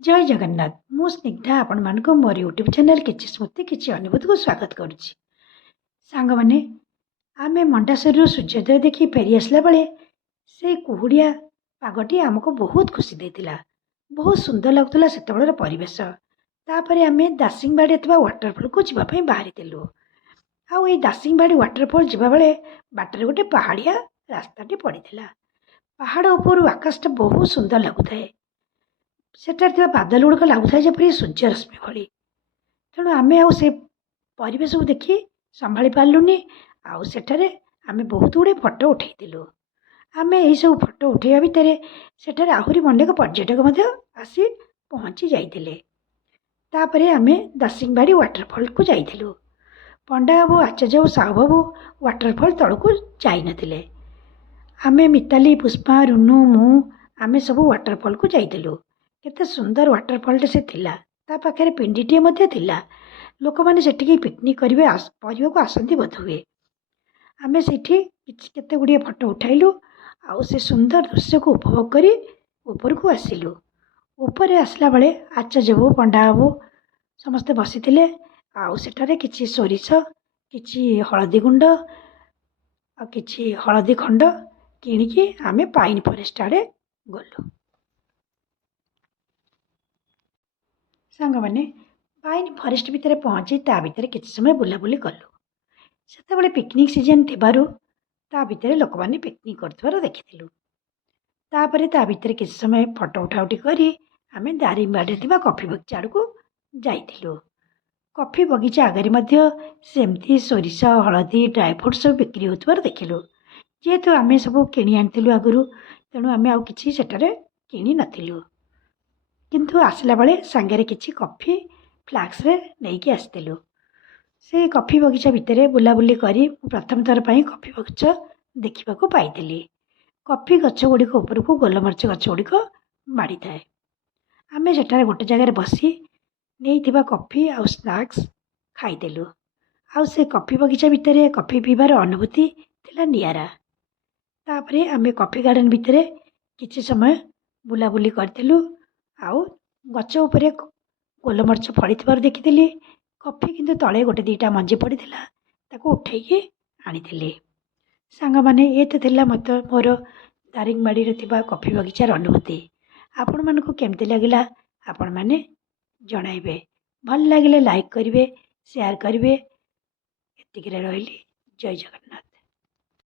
जय जगन्नाथ। मु स्निग्धा आपण मानक मोर यूट्यूब चैनल किछि स्मृति किछि अनुभूति को स्वागत करुछि। सांग माने आमे मंडासर सूर्योदय देखि फेरी आसला बेले से कुहुड़िया पागटी आमको बहुत खुशी देतिला। बहुत सुंदर लगुला सेतबेलर परिवेश। तापरे आमे दासिंगबाड़ी अथवा वाटरफॉल को जीवा पई बाहरी देलु। आउ ए दासिंगबाड़ी वाटरफॉल जीवा बेले बाटरे गोटे पहाड़िया रास्ताटी पड़िथिला। पहाड़ ऊपर आकाशटा बहुत सुंदर लगुथाए। सेठारे थिबा बादल गुड़िक लगुଥାଏ ଯେପରି ସୂର୍ଯ୍ୟରଶ୍ମି ଭଳି। ତେଣୁ ଆମେ ଆଉ ସେ ପରିବେଶକୁ ଦେଖି ସମ୍ଭାଳି ପାରିଲୁନି। ଆଉ ସେଠାରେ ଆମେ ବହୁତ ଗୁଡ଼ିଏ ଫଟୋ ଉଠାଇଥିଲୁ। ଆମେ ଏହିସବୁ ଫଟୋ ଉଠାଇବା ଭିତରେ ସେଠାରେ ଆହୁରି ଅନେକ ପର୍ଯ୍ୟଟକ ମଧ୍ୟ ଆସି ପହଞ୍ଚି ଯାଇଥିଲେ। ତାପରେ ଆମେ ଦାସିଂବାଡ଼ି ୱାଟରଫଲକୁ ଯାଇଥିଲୁ। ପଣ୍ଡା ବାବୁ, ଆଚାର୍ଯ୍ୟ ବାବୁ, ସାହୁ ବାବୁ ୱାଟରଫଲ ତଳକୁ ଯାଇନଥିଲେ। ଆମେ ମିତାଲି, ପୁଷ୍ପା, ରୁନୁ, ମୁଁ ଆମେ ସବୁ ୱାଟରଫଲକୁ ଯାଇଥିଲୁ। କେତେ ସୁନ୍ଦର ୱାଟରଫଲଟେ ସେ ଥିଲା। ତା ପାଖରେ ପିଣ୍ଡିଟିଏ ମଧ୍ୟ ଥିଲା। ଲୋକମାନେ ସେଠିକି ପିକନିକ୍ କରିବାକୁ ଆସନ୍ତି ବୋଧହୁଏ। ଆମେ ସେଠି କେତେ ଗୁଡ଼ିଏ ଫଟୋ ଉଠାଇଲୁ। ଆଉ ସେ ସୁନ୍ଦର ଦୃଶ୍ୟକୁ ଉପଭୋଗ କରି ଉପରକୁ ଆସିଲୁ। ଉପରେ ଆସିଲା ବେଳେ ଆଚାର୍ଯ୍ୟ ବାବୁ, ପଣ୍ଡା ବାବୁ ସମସ୍ତେ ବସିଥିଲେ। ଆଉ ସେଠାରେ କିଛି ସୋରିଷ, କିଛି ହଳଦୀ ଗୁଣ୍ଡ ଆଉ କିଛି ହଳଦୀ ଖଣ୍ଡ କିଣିକି ଆମେ ପାଇନ ଫରେଷ୍ଟ ଆଡ଼େ ଗଲୁ। ସାଙ୍ଗମାନେ ପାଇନ ଫରେଷ୍ଟ ଭିତରେ ପହଞ୍ଚି ତା ଭିତରେ କିଛି ସମୟ ବୁଲାବୁଲି କଲୁ। ସେତେବେଳେ ପିକନିକ୍ ସିଜନ୍ ଥିବାରୁ ତା ଭିତରେ ଲୋକମାନେ ପିକନିକ୍ କରୁଥିବାର ଦେଖିଥିଲୁ। ତାପରେ ତା ଭିତରେ କିଛି ସମୟ ଫଟୋ ଉଠାଉଠି କରି ଆମେ ଦାରିଙ୍ଗବାଡ଼ିରେ ଥିବା କଫି ବଗିଚା ଆଡ଼କୁ ଯାଇଥିଲୁ। କଫି ବଗିଚା ଆଗରେ ମଧ୍ୟ ସେମିତି ସୋରିଷ, ହଳଦୀ, ଡ୍ରାଏ ଫ୍ରୁଟ୍ ସବୁ ବିକ୍ରି ହେଉଥିବାର ଦେଖିଲୁ। ଯେହେତୁ ଆମେ ସବୁ କିଣି ଆଣିଥିଲୁ ଆଗରୁ, ତେଣୁ ଆମେ ଆଉ କିଛି ସେଠାରେ କିଣି ନଥିଲୁ। କିନ୍ତୁ ଆସିଲା ବେଳେ ସାଙ୍ଗରେ କିଛି କଫି ଫ୍ଲାସ୍କରେ ନେଇକି ଆସିଥିଲୁ। ସେ କଫି ବଗିଚା ଭିତରେ ବୁଲାବୁଲି କରି ମୁଁ ପ୍ରଥମ ଥର ପାଇଁ କଫି ବଗିଚା ଦେଖିବାକୁ ପାଇଥିଲି। କଫି ଗଛ ଗୁଡ଼ିକ ଉପରକୁ ଗୋଲମରିଚ ଗଛ ଗୁଡ଼ିକ ମାଡ଼ିଥାଏ। ଆମେ ସେଠାରେ ଗୋଟେ ଜାଗାରେ ବସି ନେଇଥିବା କଫି ଆଉ ସ୍ନାକ୍ସ ଖାଇଦେଲୁ। ଆଉ ସେ କଫି ବଗିଚା ଭିତରେ କଫି ପିଇବାର ଅନୁଭୂତି ଥିଲା ନିଆରା। ତାପରେ ଆମେ କଫି ଗାର୍ଡ଼େନ ଭିତରେ କିଛି ସମୟ ବୁଲାବୁଲି କରିଥିଲୁ। ଆଉ ଗଛ ଉପରେ ଗୋଲମରିଚ ଫଳିଥିବାର ଦେଖିଥିଲି। କଫି କିନ୍ତୁ ତଳେ ଗୋଟେ ଦୁଇଟା ମଞ୍ଜି ପଡ଼ିଥିଲା, ତାକୁ ଉଠେଇକି ଆଣିଥିଲି। ସାଙ୍ଗମାନେ ଏ ତ ଥିଲା ମୋର ଦାରିଙ୍ଗବାଡ଼ିରେ ଥିବା କଫି ବଗିଚାର ଅନୁଭୂତି। ଆପଣମାନଙ୍କୁ କେମିତି ଲାଗିଲା ଆପଣମାନେ ଜଣାଇବେ। ଭଲ ଲାଗିଲେ ଲାଇକ୍ କରିବେ, ସେୟାର କରିବେ। ଏତିକିରେ ରହିଲି। ଜୟ ଜଗନ୍ନାଥ।